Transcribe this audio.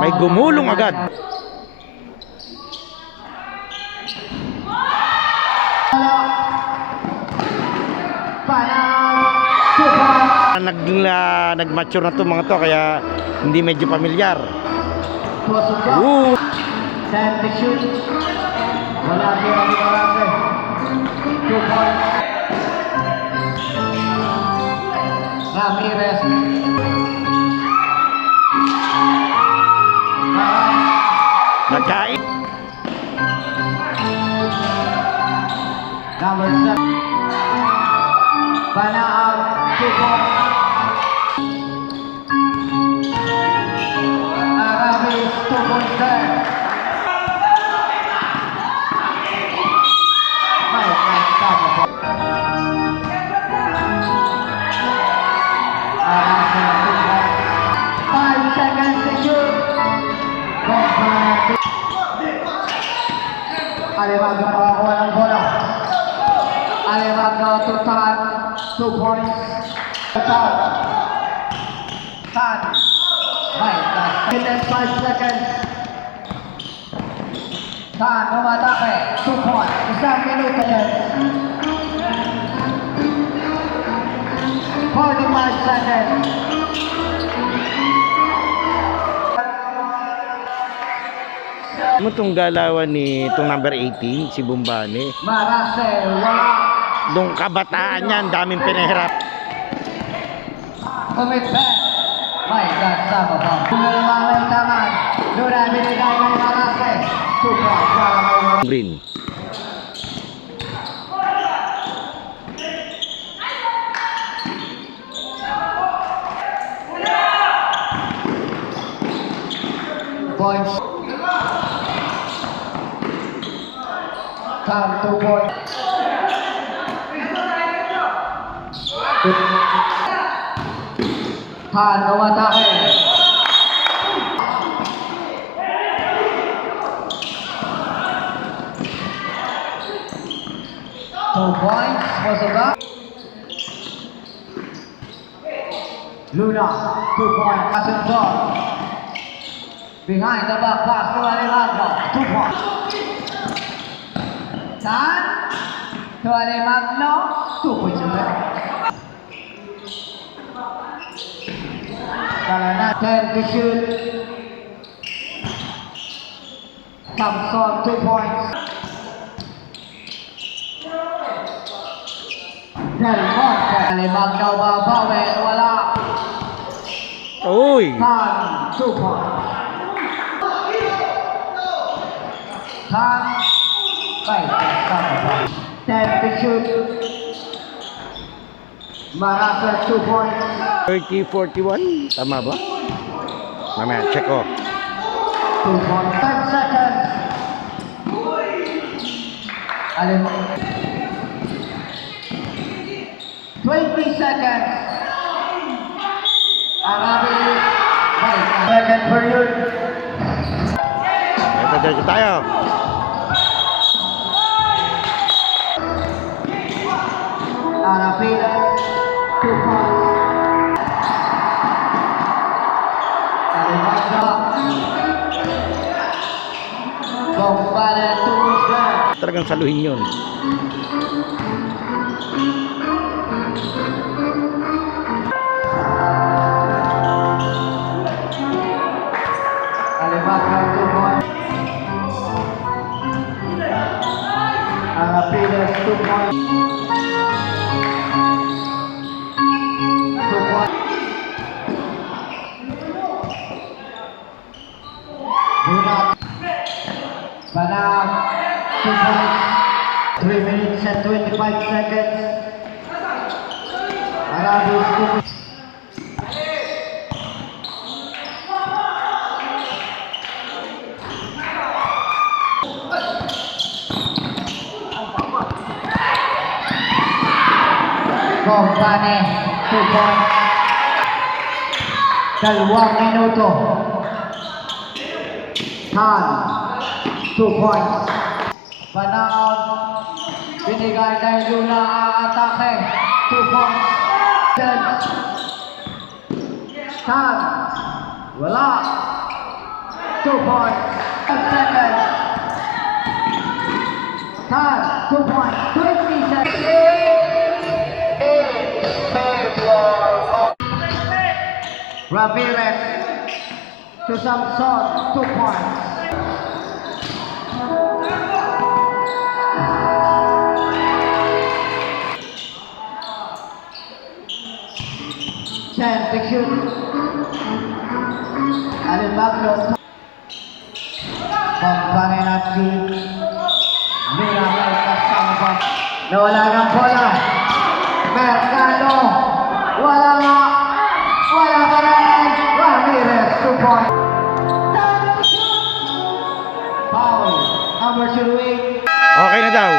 May gumulong agad. Nag-mature na to mga to, kaya hindi medyo pamilyar. Time to shoot. Wala ang Marase. 2 points. Ramirez. Nagkain. Number 7. Banaan. 2 points. Aramis. 2 points there. Alevandro makakuha ng bola. Alevandro to Tan. 2 points. Tan. Within 5 seconds. Tan, umatake. 2 points. Isang minuto yan. 45 seconds. Ano itong galawan ni itong number 18, si Bumbane? Marase, wala. Nung kabataan niya, ang daming pinahirap. Commitment. My God, sama pa. Lumalay taman. Luna, binigay ng Marase. 2 points para may Green. points. Time 2 points. Tan umatake. Two points was about. Luna, 2 points. Passing ball. Behind the back pass to Alejandro. 2 points. Tan to Alejandro. 2 points in there. Kalana 10 to shoot. Thompson 2 points. Del Monte. Alejandro babawi. Wala. Uy! Tan 2 points. Tan 10 to shoot. Marasa 2 points. 30-41, tama ba? Mamaya, check ko. 2 points. 10 seconds. Alim. 20 seconds. Arabi. Second period. Ito tayo. Arapila. 2 points. Alimanda. Bombale 2 points there. Talagang saluhin yun. Alimanda 2 points. Arapila 2 points. 2 points. Bunat. Banag. 2 points. 3 minutes and 25 seconds. Arabis 2 points. Bombane 2 points. 2 minuto. Tan 2 points. Banag. Binigay kay Luna atake. 2 points. Tan. Wala. 2 points. 10 seconds. Time, 2 points. 20 seconds. Ramirez to Samson, 2 points. Chance to shoot. Alin Magno. Pangpanginati. Luna may kasama pa. Nawala ng bola. Mercado. Wala nga. Wala pa rin. Ramirez, 2 points. Foul. Number 2. Okay na daw.